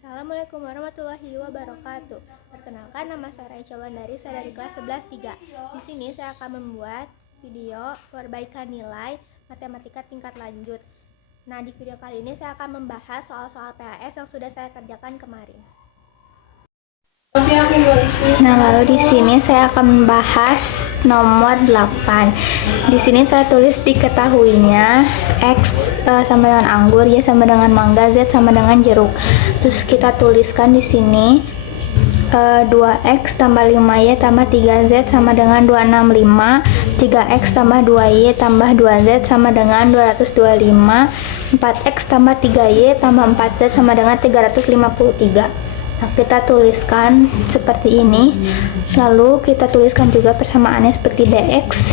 Assalamualaikum warahmatullahi wabarakatuh. Perkenalkan, nama saya Raicha Wulandari, saya dari kelas 11-3. Di sini saya akan membuat video perbaikan nilai matematika tingkat lanjut. Nah, di video kali ini saya akan membahas soal-soal PAS yang sudah saya kerjakan kemarin. Nah, lalu di sini saya akan membahas nomor 8. Di sini saya tulis diketahuinya X sama dengan anggur, Y sama dengan mangga, Z sama dengan jeruk. Terus kita tuliskan di sini 2X tambah 5Y tambah 3Z sama dengan 265, 3X tambah 2Y tambah 2Z sama dengan 225, 4X tambah 3Y tambah 4Z sama dengan 353. Nah, kita tuliskan seperti ini. Lalu kita tuliskan juga persamaannya seperti dx,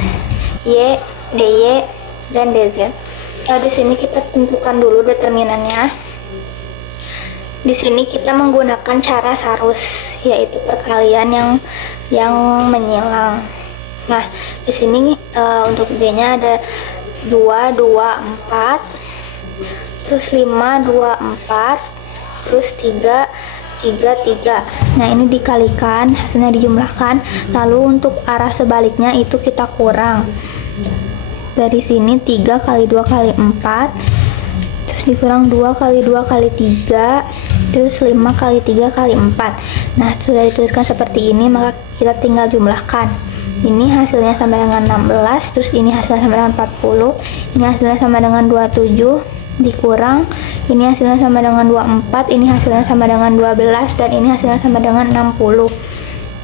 y, dy, dan dz. Nah, di sini kita tentukan dulu determinannya. Di sini kita menggunakan cara sarus, yaitu perkalian yang menyilang. Nah, di sini untuk d-nya ada 2, 2, 4, terus 5, 2, 4, terus 3, 3. Nah, ini dikalikan, hasilnya dijumlahkan. Lalu untuk arah sebaliknya itu kita kurang. Dari sini 3 kali 2 kali 4, terus dikurang 2 kali 2 kali 3, terus 5 kali 3 kali 4. Nah, sudah dituliskan seperti ini, maka kita tinggal jumlahkan. Ini hasilnya sama dengan 16, terus ini hasilnya sama dengan 40, ini hasilnya sama dengan 27, dikurang ini hasilnya sama dengan 24, ini hasilnya sama dengan 12, dan ini hasilnya sama dengan 60.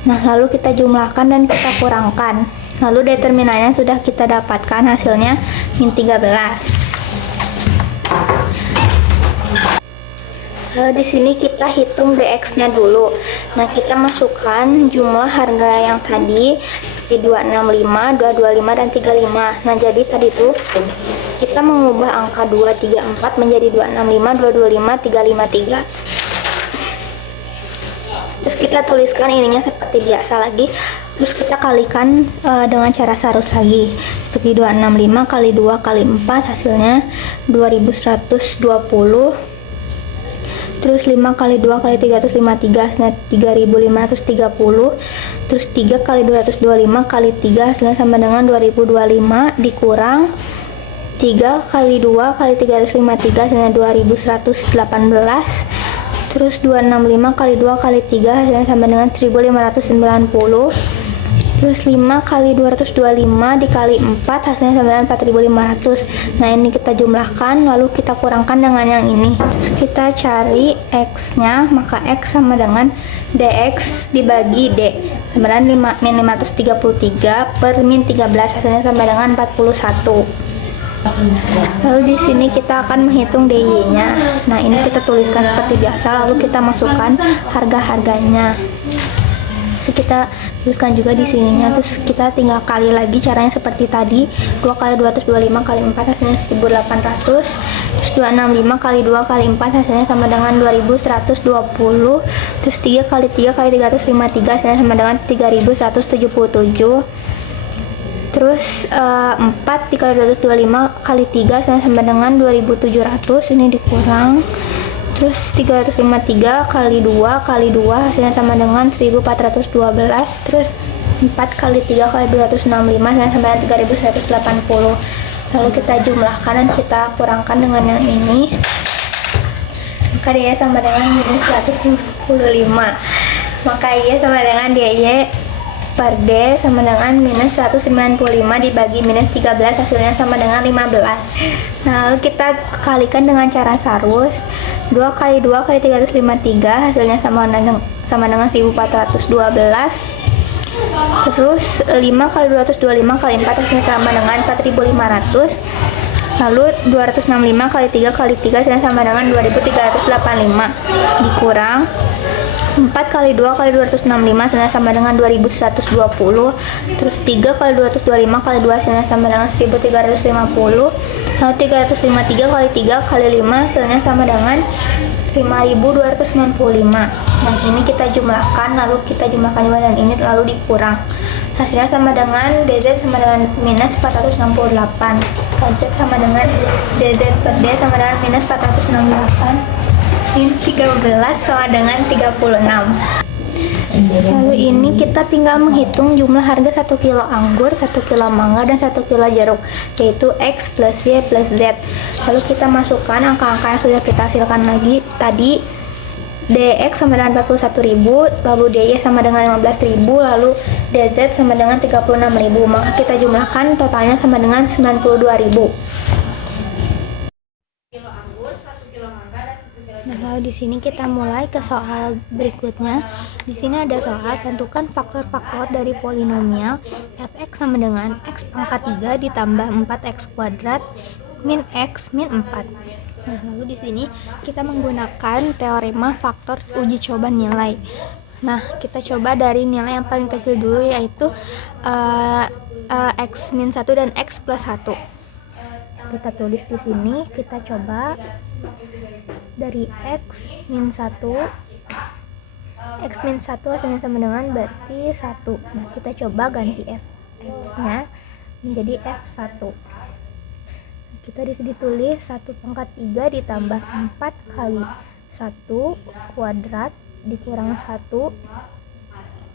Nah, lalu kita jumlahkan dan kita kurangkan. Lalu determinannya sudah kita dapatkan, hasilnya min 13. Lalu di sini kita hitung dx-nya dulu. Nah, kita masukkan jumlah harga yang tadi seperti 265, 225, dan 35. Nah, jadi tadi tuh kita mengubah angka 234 menjadi 265, 225, 353. Terus kita tuliskan ininya seperti biasa lagi. Terus kita kalikan dengan cara sarus lagi. Seperti 265 kali 2 kali 4 hasilnya 2120. Terus 5 kali 2 kali 3 terus 53, nah 3530. Terus 3 kali 225 kali 3 hasilnya sama dengan 2025, dikurang 3 kali 2 kali 353 hasilnya 2118. Terus 265 kali 2 kali 3 hasilnya sama dengan 1590. Terus 5 kali 225 dikali 4 hasilnya sama dengan 4500. Nah, ini kita jumlahkan lalu kita kurangkan dengan yang ini. Terus kita cari x nya, maka x sama dengan dx dibagi d sama dengan min 533 per min 13 hasilnya sama dengan 41. Lalu di sini kita akan menghitung dy-nya. Nah, ini kita tuliskan seperti biasa, lalu kita masukkan harga-harganya. Terus kita tuliskan juga di sininya. Terus kita tinggal kali lagi caranya seperti tadi. 2 kali 225 kali 4 hasilnya 1800. Terus 265 kali 2 kali 4 hasilnya sama dengan 2120. Terus 3 kali 3 kali 353 hasilnya sama dengan 3177. Terus 4 dikali 225 kali 3 sama dengan 2700, ini dikurang. Terus 353 kali 2 kali 2 hasilnya sama dengan 1412. Terus 4 kali 3 kali 265 hasilnya sama dengan 3180. Lalu kita jumlahkan dan kita kurangkan dengan yang ini, maka dia sama dengan minus 155. Maka ia sama dengan dy per D sama dengan minus 195 dibagi minus 13 hasilnya sama dengan 15. Nah, lalu kita kalikan dengan cara sarus. 2 kali 2 kali 353 hasilnya sama dengan 1412. Terus 5 kali 225 kali 4 hasilnya sama dengan 4500. Lalu 265 kali 3 kali 3 hasilnya sama dengan 2385, dikurang 4 kali 2 kali 265 hasilnya sama dengan 2120. Terus 3 kali 225 kali 2 hasilnya sama dengan 1350. Lalu 353 kali 3 kali 5 hasilnya sama dengan 5295. Nah, ini kita jumlahkan, lalu kita jumlahkan juga dengan ini, lalu dikurang. Hasilnya sama dengan dz sama dengan minus 468. Z sama dengan dz per d sama dengan minus 468. min 13 sama dengan 36. Lalu ini kita tinggal menghitung jumlah harga 1 kilo anggur, 1 kilo mangga, dan 1 kilo jeruk, yaitu X plus Y plus Z. Lalu kita masukkan angka-angka yang sudah kita hasilkan lagi tadi. DX sama dengan 41.000, lalu DY sama dengan 15.000, lalu DZ sama dengan 36.000. Maka kita jumlahkan totalnya sama dengan 92.000. Nah, lalu di sini kita mulai ke soal berikutnya. Di sini ada soal tentukan faktor-faktor dari polinomial fx sama dengan x pangkat 3 ditambah 4x kuadrat min x min 4. Nah, lalu di sini kita menggunakan teorema faktor uji coba nilai. Nah, kita coba dari nilai yang paling kecil dulu, yaitu x min 1 dan x plus 1. Kita tulis di sini, kita coba dari x min 1 hasilnya sama dengan berarti 1. Nah, kita coba ganti fx nya menjadi f1. Kita di sini tulis 1 pangkat 3 ditambah 4 kali 1 kuadrat dikurang 1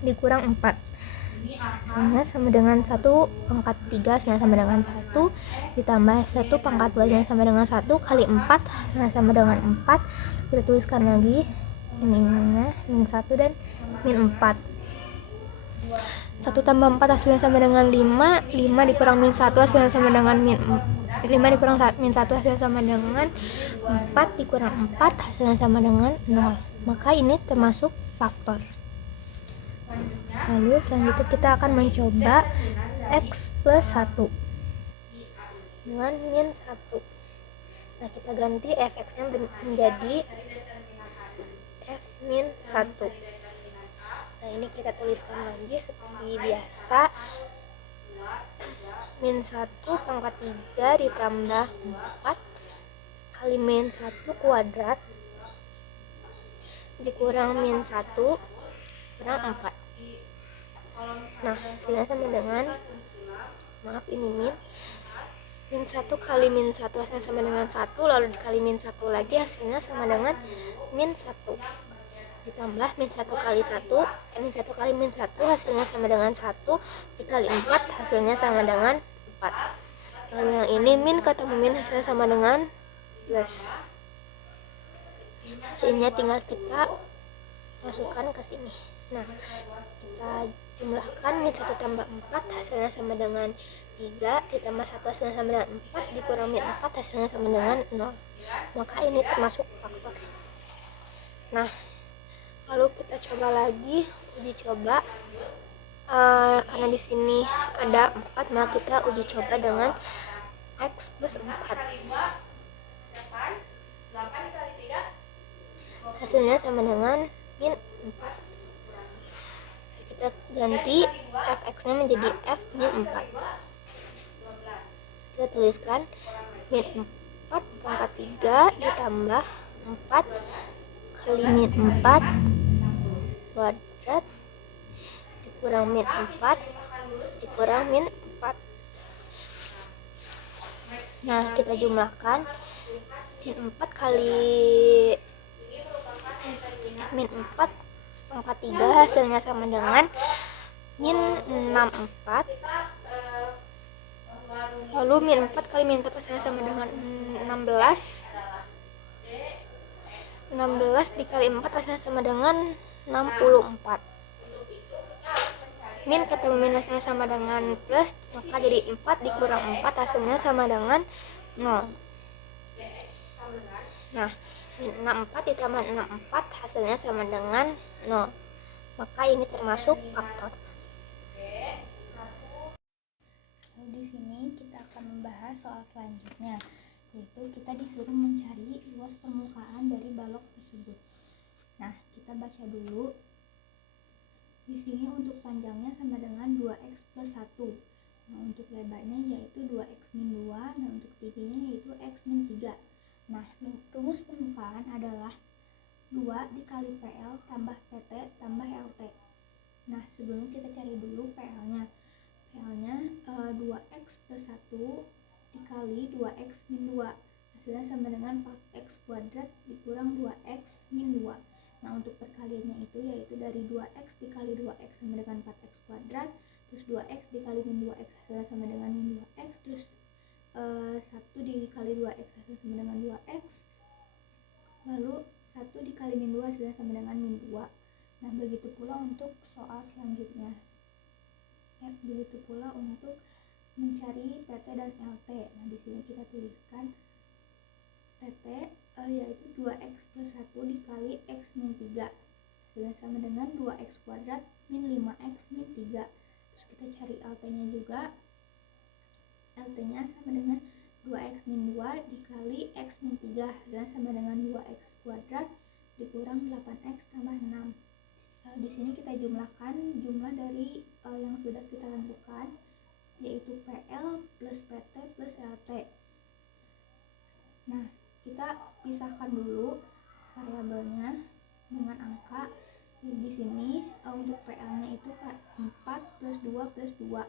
dikurang 4. Hasilnya sama dengan 1 pangkat 3 hasilnya sama dengan 1 ditambah 1 pangkat 2 hasilnya sama dengan 1 kali 4 hasilnya sama dengan 4. Kita tuliskan lagi ini mana min 1 dan min 4. 1 tambah 4 hasilnya sama dengan 5 dikurang min 1 hasilnya sama dengan 5 dikurang min 1 hasilnya sama dengan 4 dikurang 4 hasilnya sama dengan 0. Maka ini termasuk faktor. Lalu selanjutnya kita akan mencoba x plus 1 dengan min 1. Nah, kita ganti fx nya menjadi f min 1. Nah, ini kita tuliskan lagi seperti biasa, min 1 pangkat 3 ditambah 4 kali min 1 kuadrat dikurang min 1 kurang 4. Nah, hasilnya sama dengan, maaf ini min 1 kali min 1 hasilnya sama dengan 1, lalu dikali min 1 lagi hasilnya sama dengan min 1. Ditambah min 1 kali 1, min 1 kali min 1 hasilnya sama dengan 1, dikali 4 hasilnya sama dengan 4. Lalu yang ini min ketemu min hasilnya sama dengan plus. Hasilnya tinggal kita masukkan ke sini. Nah, kita jumlahkan min 1 tambah 4 hasilnya sama dengan 3 ditambah 1 hasilnya sama dengan 4 dikurang min 4 hasilnya sama dengan 0. Maka ini termasuk faktor. Nah, lalu kita coba lagi uji coba. Karena di sini ada 4, maka kita uji coba dengan x plus 4. Hasilnya sama dengan min 4. Kita ganti fx nya menjadi f min 4. Kita tuliskan min 4 pangkat 3 ditambah 4 kali min 4 kuadrat dikurang min 4 dikurang min 4. Nah, kita jumlahkan min 4 kali min 4 pangkat 3 hasilnya sama dengan min 64. Lalu min 4 kali min 4 hasilnya sama dengan 16 dikali 4 hasilnya sama dengan 64. Min ketemu min hasilnya sama dengan plus, maka jadi 4 dikurang 4 hasilnya sama dengan 0. Nah, min 64 ditambah 64 hasilnya sama dengan 0. Maka ini termasuk faktor. Di sini kita akan membahas soal selanjutnya, yaitu kita disuruh mencari luas permukaan dari balok tersebut. Nah, kita baca dulu. Di sini untuk panjangnya sama dengan 2x plus 1. Nah, untuk lebarnya yaitu 2x min 2, dan untuk tingginya yaitu x min 3. Nah, rumus permukaan adalah 2 dikali PL tambah PT tambah LT. Nah, sebelum kita cari dulu PL-nya. PL-nya 2x plus 1 dikali 2x min 2. hasilnya sama dengan 4x kuadrat dikurang 2x min 2. Nah, untuk perkaliannya itu yaitu dari 2x dikali 2x sama dengan 4x kuadrat, terus 2x dikali min 2x hasilnya sama dengan min 2x, terus 1 dikali 2x hasilnya sama dengan 2x, lalu 1 dikali min 2 hasilnya sama dengan min 2. Nah, begitu pula untuk soal selanjutnya. Begitu pula untuk mencari PT dan LT. Nah, di sini kita tuliskan PT yaitu 2x plus 1 dikali x min 3 hasilnya sama dengan 2x kuadrat min 5x min 3. Terus kita cari LT nya juga. LT nya sama dengan 2x min 2 dikali x min 3 hasilnya sama dengan 2x kuadrat dikurang 8x tambah 6. Di sini kita jumlahkan jumlah dari yang sudah kita tentukan, yaitu PL plus PT plus LT. Nah, kita pisahkan dulu variabelnya dengan angka. Di sini untuk PL-nya itu 4 plus 2 plus 2.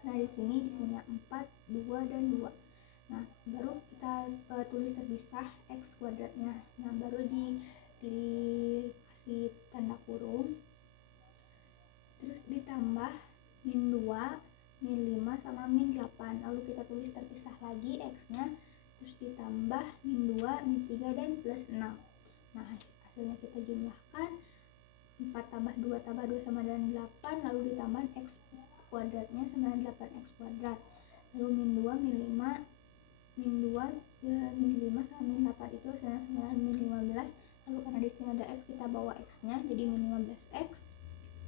Nah, di sini 4, 2, dan 2. Nah, baru kita tulis terpisah x kuadratnya. Nah, baru dikasih tanda kurung. Terus ditambah min 2, min 5, sama min 8. Lalu kita tulis terpisah lagi x-nya. Terus ditambah min 2, min 3, dan plus 6. Nah, hasilnya kita jumlahkan 4 tambah 2 tambah 2 sama dengan 8. Lalu ditambah x kuadratnya sama dengan 8x kuadrat. Lalu min 2, min 5, min 2, min 5 sama min 8 itu hasilnya sama dengan min 15. Lalu karena di sini ada x, kita bawa x-nya jadi min 15x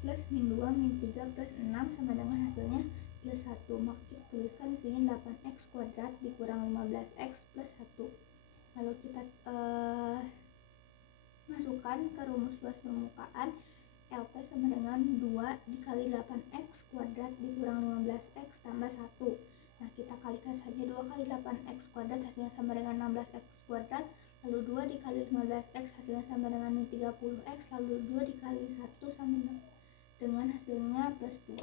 plus min 2, min 3 plus 6 sama dengan hasilnya plus 1. Maka kita tuliskan di sini 8x kuadrat dikurang 15x plus 1. Lalu kita masukkan ke rumus luas permukaan. LP sama dengan 2 dikali 8x kuadrat dikurang 15x tambah 1. Nah, kita kalikan saja 2 kali 8x kuadrat hasilnya sama dengan 16x kuadrat. Lalu 2 dikali 15x hasilnya sama dengan min 30x. Lalu 2 dikali 1 sama dengan hasilnya plus 2.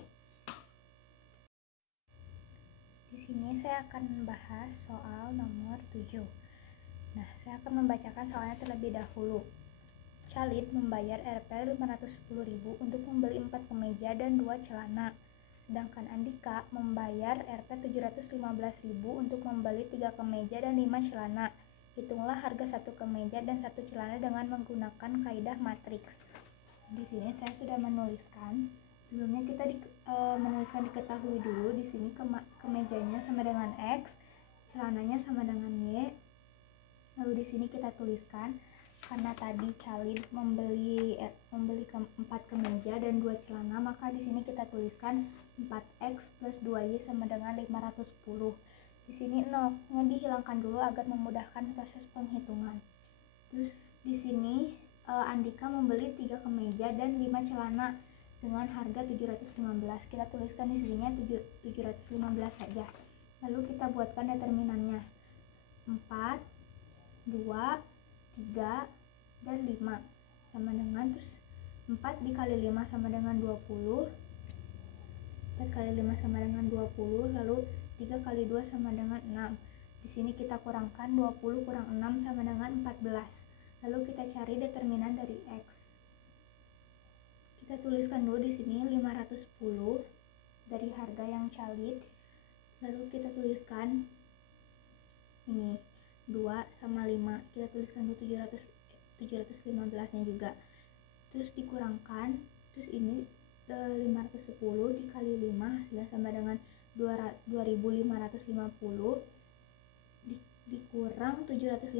Di sini saya akan membahas soal nomor 7. Nah, saya akan membacakan soalnya terlebih dahulu. Khalid membayar Rp 510.000 untuk membeli 4 kemeja dan 2 celana. Sedangkan Andika membayar Rp 715.000 untuk membeli 3 kemeja dan 5 celana. Hitunglah harga 1 kemeja dan 1 celana dengan menggunakan kaidah matriks. Di sini saya sudah menuliskan. Sebelumnya kita menuliskan diketahui dulu. Di sini kemejanya sama dengan X, celananya sama dengan Y. Lalu di sini kita tuliskan karena tadi Khalid membeli 4 kemeja dan 2 celana, maka di sini kita tuliskan 4x plus 2y sama dengan 510. Di sini 0-nya dihilangkan dulu agar memudahkan proses penghitungan. Terus di sini Andika membeli 3 kemeja dan 5 celana dengan harga 715. Kita tuliskan di sininya 715 saja. Lalu kita buatkan determinannya. 4, 2, 3, dan 5 sama dengan, terus 4 dikali 5 sama dengan 20, 4 kali 5 sama dengan 20, lalu 3 kali 2 sama dengan 6. Di sini kita kurangkan 20 kurang 6 sama dengan 14. Lalu kita cari determinan dari X. Kita tuliskan dulu di sini 510 dari harga yang Khalid. Lalu kita tuliskan ini 2 sama 5, kita tuliskan dulu 715 nya juga, terus dikurangkan, terus ini 510 dikali 5 hasilnya sama dengan 2550 dikurang 715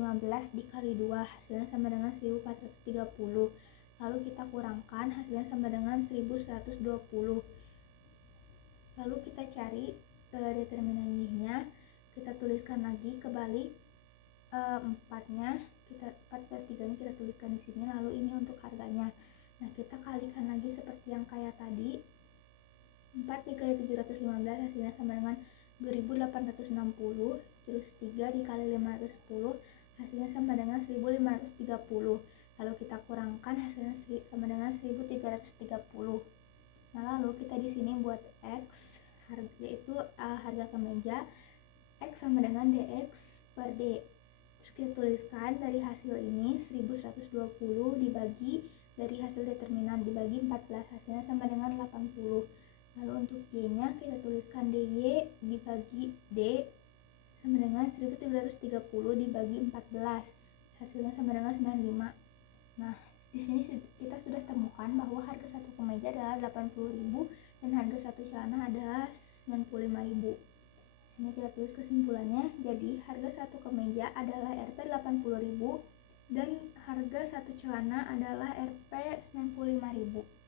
dikali 2 hasilnya sama dengan 1430. Lalu kita kurangkan hasilnya sama dengan 1120. Lalu kita cari determinannya, kita tuliskan lagi kebalik 4-nya, 4 per 3-nya kita tuliskan di sini. Lalu ini untuk harganya. Nah, kita kalikan lagi seperti yang kayak tadi. 4 dikali 715 hasilnya sama dengan 2860. Terus 3 dikali 510 hasilnya sama dengan 1530. Lalu kita kurangkan hasilnya sama dengan 1330. Nah, lalu kita di sini buat X, yaitu harga kemeja. X sama dengan dx per D. Terus kita tuliskan dari hasil ini 1120 dibagi dari hasil determinan dibagi 14, hasilnya sama dengan 80. Lalu untuk Y-nya kita tuliskan DY dibagi D sama dengan 1330 dibagi 14, hasilnya sama dengan 95. Nah, di sini kita sudah temukan bahwa harga satu kemeja adalah 80.000 dan harga satu celana adalah 95.000. Di sini kita tulis kesimpulannya. Jadi, harga satu kemeja adalah Rp 80.000 dan harga satu celana adalah Rp 95.000.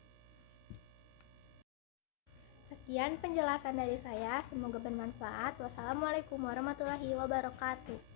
Sekian penjelasan dari saya, semoga bermanfaat. Wassalamualaikum warahmatullahi wabarakatuh.